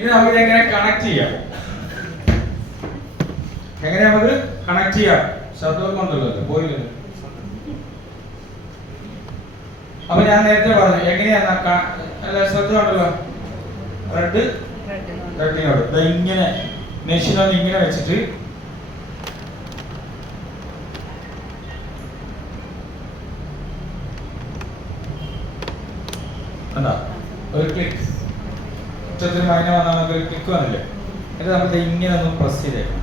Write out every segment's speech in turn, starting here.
ഇനി നമുക്ക് എങ്ങനെ കണക്ട് ചെയ്യാം? എങ്ങനെ നമുക്ക് കണക്ട് ചെയ്യാം? ശബ്ദം കൊണ്ടല്ലോ പോയില്ലല്ലോ. അപ്പൊ ഞാൻ നേരത്തെ പറഞ്ഞു എങ്ങനെയാ ശബ്ദം ഉണ്ടല്ലോ റെഡിനോട് ഇങ്ങനെ മെഷീനൊന്ന് ഇങ്ങനെ വെച്ചിട്ട് എന്താ ഒരു ക്ലിക്ക് ഉച്ചത്തിൽ മൈന വന്നാൽ നമുക്ക് ഒരു ക്ലിക്ക് വന്നില്ലേ, എന്നിട്ട് നമ്മൾ ഇങ്ങനെ ഒന്ന് പ്രസ് ചെയ്തേക്കണം.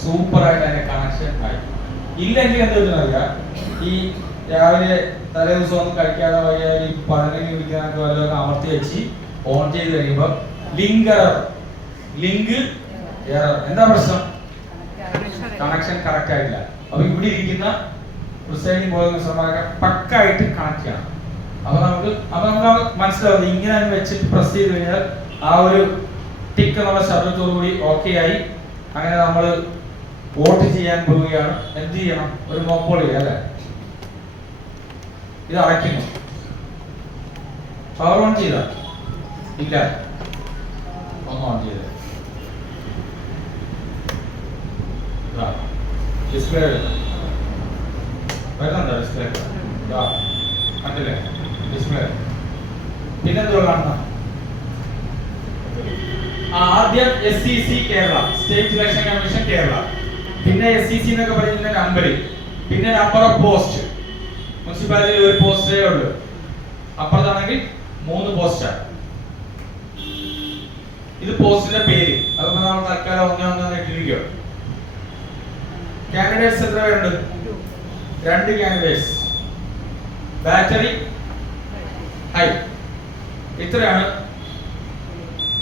സൂപ്പർ ആയിട്ട് അതിന്റെ കണക്ഷൻ ആയി. ഇല്ലെങ്കിൽ എന്ത് പറ്റുന്നറിയാം, ഈ രാവിലെ തലേ ദിവസം ഒന്നും കഴിക്കാതെ വയ്യ ഈ പഴങ്കഞ്ഞി കുടിക്കാനൊക്കെ വല്ലതൊക്കെ അമർത്തി വെച്ച് ഓൺ ചെയ്ത് കഴിയുമ്പോൾ ലിങ്ക് എറർ. എന്താ പ്രശ്നം? കണക്ഷൻ കറക്റ്റ് ആയിട്ടില്ല. അപ്പൊ ഇവിടെ ഇരിക്കുന്ന പ്രിസൈഡിംഗ് ബോർഡ് പക്കായിട്ട് കണക്ട് ചെയ്യണം. അപ്പൊ നമുക്ക് മനസ്സിലാവും ഇങ്ങനെ വെച്ചിട്ട് പ്രസ് ചെയ്ത് കഴിഞ്ഞാൽ ആ ഒരു ടിക്ക് നമ്മുടെ ശബ്ദത്തോടുകൂടി ഓക്കെ ആയി. അങ്ങനെ നമ്മൾ വോട്ട് ചെയ്യാൻ പോവുകയാണ്. എന്ത് ചെയ്യണം? ഒരു മോപ്പോൾ ചെയ്യാം അല്ലെ? ഇത് അടയ്ക്കുന്നു. പവർ ഓൺ ചെയ്ത ഇല്ല, ഒന്ന് ഓൺ ചെയ്ത് ഡിസ്പ്ലേ വരുന്നുണ്ടോ? ഡിസ്പ്ലേ കണ്ടില്ലേ? ഡിസ്പ്ലേ പിന്നെന്തോ കാണുന്ന ആദ്യം SEC Kerala, state election commission Kerala, പിന്നെ SEC എന്നൊക്കെ പറയുന്ന നമ്പർ, പിന്നെ നമ്പർ ഓഫ് പോസ്റ്റ്. മുനിസിപ്പാലിറ്റിയിൽ ഒരു പോസ്റ്റേ ഉള്ളൂ, അപ്പുറത്താണെങ്കിൽ 3 പോസ്റ്റാണ്. ഇത് പോസ്റ്റിന്റെ പേര്. അതൊക്കെ നമ്മൾ തൽക്കാലം ഒന്നൊന്നും ഇട്ടിരിക്കുക. കാൻഡിഡേറ്റ്സ് എത്ര പേരുണ്ട്? 2 കാൻഡിഡേറ്റ്സ്. Battery high. ഇത്രയാണ്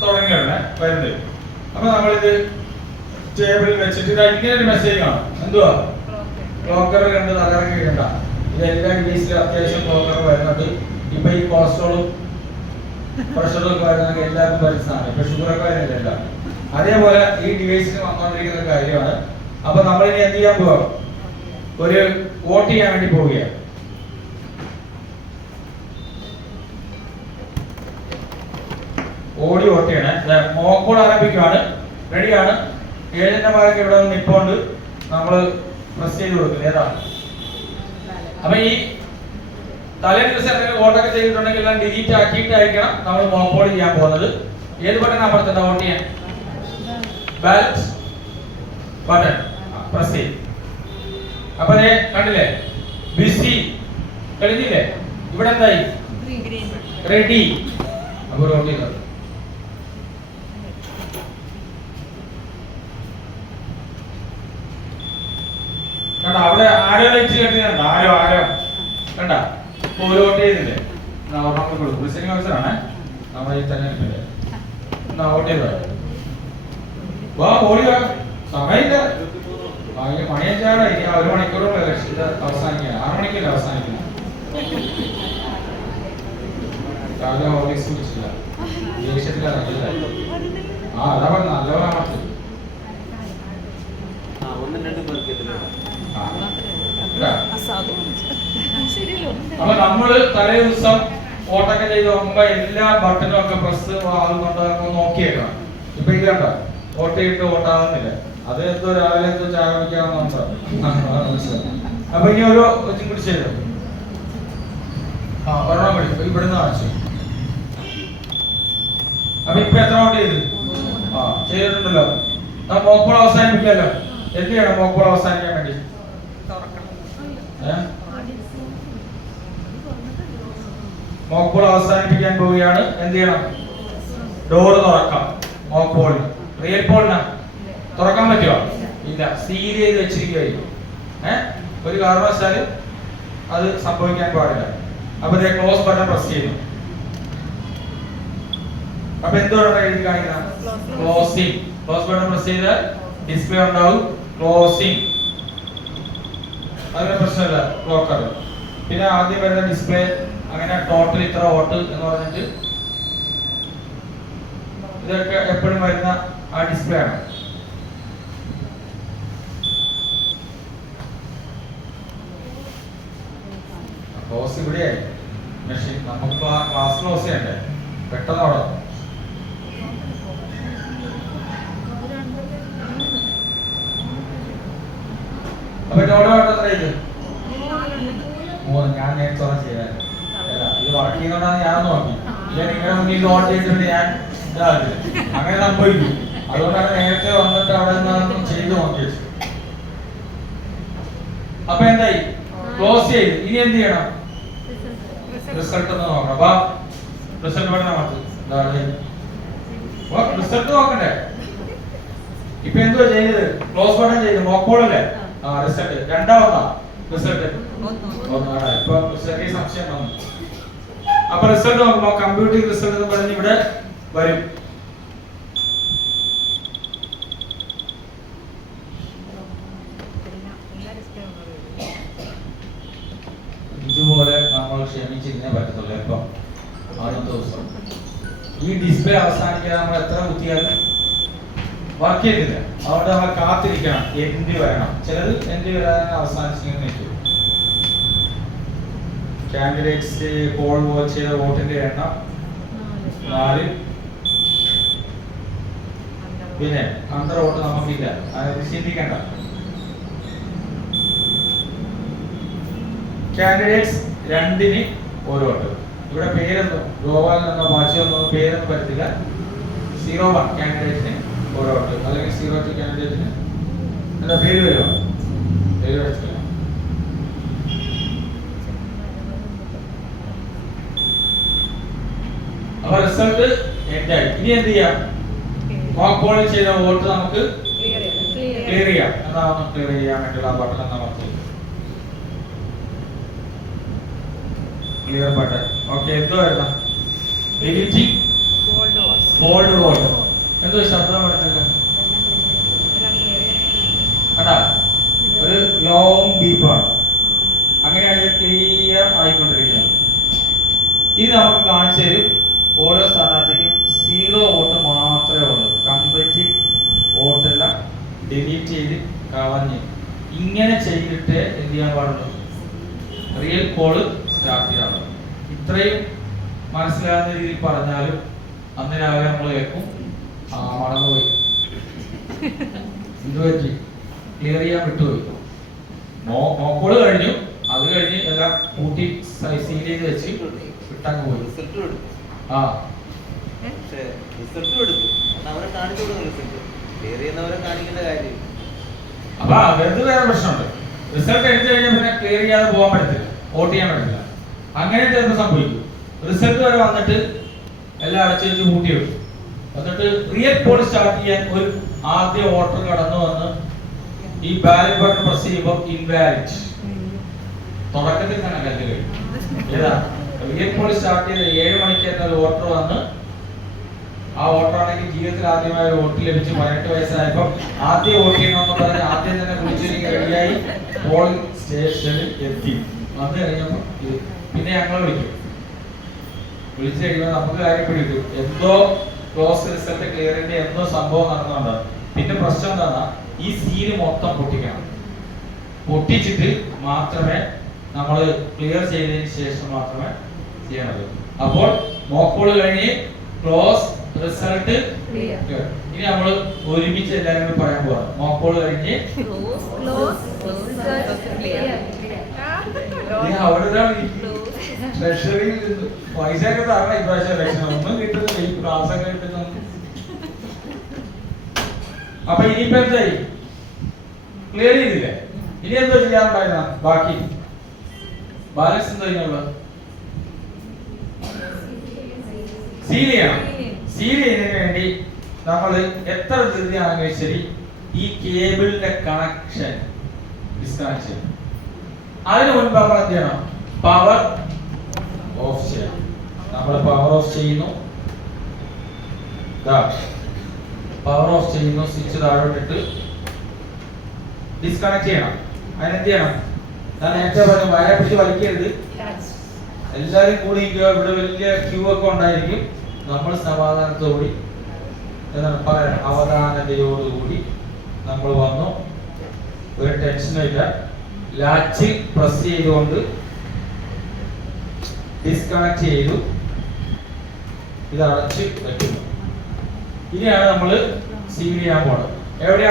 തുടങ്ങിയാണ് വരുന്നത്. അപ്പൊ നമ്മളിത് ടേബിളിൽ വെച്ചിട്ട് ഇങ്ങനെ ഒരു മെസ്സേജ് കാണും. എന്തുവാ? ക്ലോക്കർ കണ്ട് തലയിറങ്ങി ഇടണ്ട. ഇത് എല്ലാ ഡിവൈസിലും അത്യാവശ്യം ക്ലോക്കർ വരുന്നുണ്ട്. ഇപ്പൊ ഈ കൊളസ്ട്രോളും പ്രഷറും ഒക്കെ വരുന്നതൊക്കെ എല്ലാവർക്കും പരിചയമാണ്. ഇപ്പൊ ഷുഗറൊക്കെ വരുന്നില്ല. അതേപോലെ ഈ ഡിവൈസിന് വന്നുകൊണ്ടിരിക്കുന്ന കാര്യമാണ്. അപ്പൊ നമ്മളിനി എന്ത് ചെയ്യാൻ പോവാം? ഒരു വോട്ട് ചെയ്യാൻ വേണ്ടി പോവുകയാണ്. ഓടി വോട്ട് ചെയ്യണേ. മോക്കോൾ ആരംഭിക്കുകയാണ്. റെഡിയാണ്. ഏജന്റുമാരൊക്കെ ഇവിടെ നിന്ന് നിൽപ്പുണ്ട്. നമ്മള് പ്രസ് ചെയ്ത് കൊടുക്കും. ഏതാ? അപ്പൊ ഈ തലേ ദിവസം എന്തെങ്കിലും വോട്ടൊക്കെ ചെയ്തിട്ടുണ്ടെങ്കിൽ എല്ലാം ഡിലീറ്റ് ആക്കിയിട്ടായിരിക്കണം നമ്മൾ മോക്കോൾ ചെയ്യാൻ പോകുന്നത്. ഏത് ബട്ടൺ അമർത്തണ്ട വോട്ട് ചെയ്യാൻ? ബാലറ്റ് ബട്ടൺ പ്രസ് ചെയ്യും. അപ്പൊ കണ്ടില്ലേ? ബിസി കഴിഞ്ഞില്ലേ? ഇവിടെ എന്തായി? റെഡി. അപ്പൊ വോട്ട് ചെയ്തത് കണ്ട. അവിടെ ആരോ ലൈറ്റ് കണ്ടിട്ടുണ്ട്. ആരോ കണ്ട. ഇപ്പൊ ഒരു വോട്ട് ചെയ്തില്ലേ? പ്രിസൈഡിംഗ് ഓഫീസറാണ് നമ്മൾ ഈ തെരഞ്ഞെടുപ്പില്ലേ. വോട്ട് ചെയ്തോ? വാ ഓടിയോ, സമയമില്ല. മണിയഞ്ചാണ്. ഇനി 1 മണിക്കൂറുള്ള ഇത് അവസാനിക്കുക. 6 മണിക്കല്ലേ അവസാനിക്കുന്നത്. രാവിലെ ഹോർലിക്സ് കുടിച്ചില്ല, ദേഷ്യത്തിലല്ല. അതാ പറഞ്ഞ നല്ലവരാ മറച്ചു. അപ്പൊ നമ്മള് തലേ ദിവസം വോട്ടൊക്കെ ചെയ്ത് നോക്കുമ്പോ എല്ലാ ബട്ടനും ഒക്കെ പ്രസ് ആകുന്നുണ്ടോ നോക്കിയേക്കണം. ഇപ്പൊ ഇത് കണ്ടോ? വോട്ട് ചെയ്തിട്ട് വോട്ടാകുന്നില്ല. അത് എന്തോ രാവിലെ എന്തോ ചായ കുടിക്കാവുന്നുണ്ടോ? അപ്പൊ ഇനി ഓരോ കൊച്ചും കൂടി ചെയ്തോ. ഒരെണ്ണം കൂടി ഇവിടുന്ന് കാണിച്ചു. അപ്പൊ ഇപ്പൊ എത്ര വോട്ട് ചെയ്ത്? ചെയ്തിട്ടുണ്ടല്ലോ. മോക്കോൾ അവസാനിപ്പിക്കാമല്ലോ. എന്ത് ചെയ്യണം മോക്കോൾ അവസാനിക്കാൻ വേണ്ടി? മോക്കോൾ അവസാനിപ്പിക്കാൻ പോവുകയാണ്. എന്ത് ചെയ്യണം? ഡോറ് തുറക്കാം. മോക്കോളിന്. റിയൽ പോളിന് തുറക്കാൻ പറ്റുമോ? ഇല്ല. സീൽ ചെയ്ത് വെച്ചിരിക്കുകയായിരിക്കും. ഒരു കാരണവശാലും അത് സംഭവിക്കാൻ പാടില്ല. അപ്പൊ ക്ലോസ് ബട്ടൺ പ്രസ് ചെയ്യുന്നു. അപ്പൊ എന്തുകൊണ്ടാണ് എഴുതി കാണിക്കണം? ക്ലോസിംഗ്. ക്ലോസ് ബട്ടൺ പ്രസ് ചെയ്താൽ ഡിസ്പ്ലേ ഉണ്ടാവും. ക്ലോസിംഗ്. അതിന് പ്രശ്നമില്ല. ക്ലോക്കർ. പിന്നെ ആദ്യം വരുന്ന ഡിസ്പ്ലേ അങ്ങനെ ടോട്ടൽ ഇത്ര വോട്ട് എന്ന് പറഞ്ഞിട്ട് ഇതൊക്കെ എപ്പോഴും വരുന്ന ആ ഡിസ്പ്ലേ ആണ്. ക്ലോസ് ഇവിടെയായി മെഷീൻ. നമുക്ക് ആ ക്ലാസ് ക്ലോസ് ചെയ്യണ്ടേ? പെട്ടെന്ന് അവിടെ അപ്പൊ ടോട്ടൽ ഓട്ടം എത്ര ഇത് 3. ഞാൻ നേരത്തെ ചെയ്താൽ ഇത് വർക്ക് ചെയ്യുന്നോണ്ടാണ് ഞാൻ നോക്കി. ഇല്ല നിങ്ങളുടെ മുന്നിൽ ഓൺ ചെയ്തിട്ട് ഞാൻ ഇതാകില്ല, അങ്ങനെ സംഭവിക്കും. അതുകൊണ്ടാണ് നേരത്തെ വന്നിട്ട് അവിടെ നിന്നും ചെയ്ത് നോക്കി വെച്ചത്. അപ്പൊ എന്തായി? ക്ലോസ് ചെയ്ത്. ഇനി എന്ത് ചെയ്യണം? റിസൾട്ട് ഒന്ന് നോക്കണം. അപ്പൊ റിസൾട്ട് വേണം നമുക്ക്. റിസൾട്ട് നോക്കണ്ടേ? ഇപ്പൊ എന്തുവാ ചെയ്തത്? ക്ലോസ് ബട്ടൺ ചെയ്ത് നോക്കോളല്ലേ? റിസൾട്ട് രണ്ടാമതാ റിസൾട്ട് ഒന്നാണ്. ഇപ്പൊ ചെറിയ സംശയം വന്നു. അപ്പൊ റിസൾട്ട് നോക്കുമ്പോ കമ്പ്യൂട്ടിംഗ് റിസൾട്ട് എന്ന് പറഞ്ഞ് ഇവിടെ വരും. ഇതുപോലെ നമ്മൾ ക്ഷമിച്ചിരുന്നേ പറ്റത്തുള്ളൂ. ഇപ്പൊ ആദ്യത്തെ ദിവസം ഈ ഡിസ്പ്ലേ അവസാനിക്കാൻ നമ്മൾ എത്ര കുത്തിയാലും വർക്ക് ചെയ്തില്ല. അതുകൊണ്ട് നമ്മൾ കാത്തിരിക്കണം, എൻഡ് വരണം. ചിലത് എൻഡ് വരാൻ അവസാനിച്ചിങ്ങനെ നിൽക്കും. കാൻഡിഡേറ്റ്സ് പോൾ വാച്ച് ചെയ്ത വോട്ടിന്റെ എണ്ണം 4. പിന്നെ 100 വോട്ട് നമുക്കില്ല, അത് ചിന്തിക്കണ്ട. കാൻഡിഡേറ്റ്സ് 2ന് 1 വോട്ട്. ഇവിടെ പേരൊന്നും ഗോപാൽ എന്നോ മാച്ചിയൊന്നോ പേരൊന്നും പറ്റത്തില്ല. 01 കാൻഡിഡേറ്റിന് 1 വോട്ട്, അല്ലെങ്കിൽ 02 കാൻഡിഡേറ്റിന് എന്താ പേര് വരുമോ? പേര് പറ്റില്ല. അപ്പൊ റിസൾട്ട് എന്തായി? ഇനി എന്ത് ചെയ്യാം? മോക്ക് പോളിൽ ചെയ്ത വോട്ട് നമുക്ക് ക്ലിയർ ചെയ്യാം. എന്നാ ഒന്ന് ക്ലിയർ ചെയ്യാൻ വേണ്ടിയുള്ള ബട്ടൺ നമുക്ക് ക്ലിയർ ബട്ടൺ. ഓക്കെ, എന്തോ വരണം? Editing fold vote. എന്തോ ശബ്ദം വരുന്നില്ല കണ്ടാ? ഒരു ലോങ് ബീപ്പാണ്. അങ്ങനെയാണ് ഇത് ക്ലിയർ ആയിക്കൊണ്ടിരിക്കുന്നത്. ഇത് നമുക്ക് കാണിച്ചു തരും. ഓരോ സ്ഥാനാർത്ഥിക്കും 0 വോട്ട് മാത്രമേ ഉള്ളൂ. കംപ്ലീറ്റ് വോട്ടെല്ലാം ഡിലീറ്റ് ചെയ്ത് കളഞ്ഞ് ഇങ്ങനെ ചെയ്തിട്ട് എന്ത് ചെയ്യാൻ പാടുള്ളൂ? റിയൽ കോള് സ്റ്റാർട്ട് ചെയ്യാറുള്ളൂ. ഇത്രയും മനസ്സിലാകുന്ന രീതിയിൽ പറഞ്ഞാലും അന്ന് രാവിലെ നമ്മൾ കേൾക്കും മറന്നുപോയി, ഇതുപറ്റി ക്ലിയർ ചെയ്യാൻ വിട്ടുപോയി. മോക്കോള് കഴിഞ്ഞു. അത് കഴിഞ്ഞ് എല്ലാം കൂട്ടി സീൽ ചെയ്ത് വെച്ച് വിട്ടങ്ങ് പോയി. അപ്പൊ അവർക്ക് വേറെ പ്രശ്നമുണ്ട്. റിസൾട്ട് എടുത്തു കഴിഞ്ഞാൽ പിന്നെ ക്ലിയർ ചെയ്യാതെ പോകാൻ പറ്റത്തില്ല, വോട്ട് ചെയ്യാൻ പറ്റത്തില്ല. അങ്ങനെ എന്ത് സംഭവിക്കും? റിസൾട്ട് വരെ വന്നിട്ട് എല്ലാം അടച്ചു വെച്ച് കൂട്ടി വെക്കും. എന്നിട്ട് റിയൽ പോൾ സ്റ്റാർട്ട് ചെയ്യാൻ ഒരു ആദ്യ വോട്ടർ കടന്നു വന്ന് ഈ ബാലറ്റ് ബട്ടൺ പ്രസ് ചെയ്യുമ്പോൾ ഇൻവാലിഡ്. തുടക്കത്തിൽ തന്നെ കല്ല് കഴിയും. ഏതാ റിയൽ പോൾ സ്റ്റാർട്ട് ചെയ്ത് 7 മണിക്ക് ഒരു വോട്ടർ വന്ന്, ആ വോട്ടർ ആണെങ്കിൽ ജീവിതത്തിൽ ആദ്യമായി വോട്ട് ലഭിച്ച് 18 വയസ്സായപ്പോൾ ആദ്യം വോട്ട് ചെയ്യണമെന്ന് പറഞ്ഞ് ആദ്യം തന്നെ കുളിച്ചൊരുങ്ങി റെഡിയായി പോളിംഗ് സ്റ്റേഷനിൽ എത്തി. വന്നു കഴിഞ്ഞപ്പോൾ പിന്നെ ഞങ്ങൾ വിളിക്കും. വിളിച്ചു കഴിയുമ്പോൾ നമുക്ക് കാര്യം പിടിക്കും, എന്തോ ക്ലോസ് റിസൾട്ട് ക്ലിയറിന്റെ എന്തോ സംഭവം നടന്നുകൊണ്ടാണ്. പിന്നെ പ്രശ്നം എന്താണ്? ഈ സീന് മൊത്തം പൊട്ടിക്കണം. പൊട്ടിച്ചിട്ട് മാത്രമേ നമ്മൾ ക്ലിയർ ചെയ്തതിന് ശേഷം മാത്രമേ ചെയ്യാൻ പറ്റൂ. അപ്പോൾ മോക്കോള് കഴിഞ്ഞ് ക്ലോസ് റിസൾട്ട് ക്ലിയർ. ഇനി നമ്മൾ ഒരുമിച്ച് എല്ലാവരും കൂടി പറയാൻ പോവാം. മോക്കോള് കഴിഞ്ഞ് അവിടെ ട്രഷറിയിൽ പൈസ ഒക്കെ തരണം. ഇപ്രാവശ്യം ഇലക്ഷൻ ഒന്നും കിട്ടുന്നില്ല, ഈ പ്രാസൊക്കെ കിട്ടുന്ന. അപ്പൊ ഇനിയിപ്പോ എന്തായി? ക്ലിയർ ചെയ്തില്ലേ? ഇനി എന്തോ ചെയ്യാനുണ്ടായിരുന്ന ബാക്കി ബാലൻസ് എന്തോ ചെയ്യാനുള്ളത്? സീൽ ചെയ്യണം. സീൽ ചെയ്യുന്നതിന് വേണ്ടി നമ്മൾ എത്ര ധൃതിയാണെങ്കിലും ശരി ഈ കേബിളിന്റെ കണക്ഷൻ ഡിസ്കണക്ട് ചെയ്യണം. അതിനു മുൻപ് നമ്മൾ എന്ത് ചെയ്യണം? പവർ ഓഫ് ചെയ്യണം. നമ്മൾ പവർ ഓഫ് ചെയ്യുന്നു. പവർ ഓഫ് ചെയ്യുന്നു. സ്വിച്ച് താഴോട്ടിട്ട് ഡിസ്കണക്ട് ചെയ്യണം. അതിനെന്ത് ചെയ്യണം? ഞാൻ നേരത്തെ പറഞ്ഞു, വയറെ പിടിച്ച് വലിക്കരുത്. എല്ലാവരും കൂടി ഇവിടെ വലിയ ക്യൂ ഒക്കെ ഉണ്ടായിരിക്കും. നമ്മൾ സമാധാനത്തോടി അവധാനതയോടുകൂടി നമ്മൾ വന്നു. ഒരു ടെൻഷനും ഇല്ല. ലാച്ച് പ്രസ് ചെയ്തുകൊണ്ട് ഡിസ്കണക്ട് ചെയ്തു. ഇത് അടച്ച് വെക്കുന്നു. ഇനിയാണ് നമ്മൾ സീൽ ചെയ്യാൻ പോണത്. എവിടെയാണ്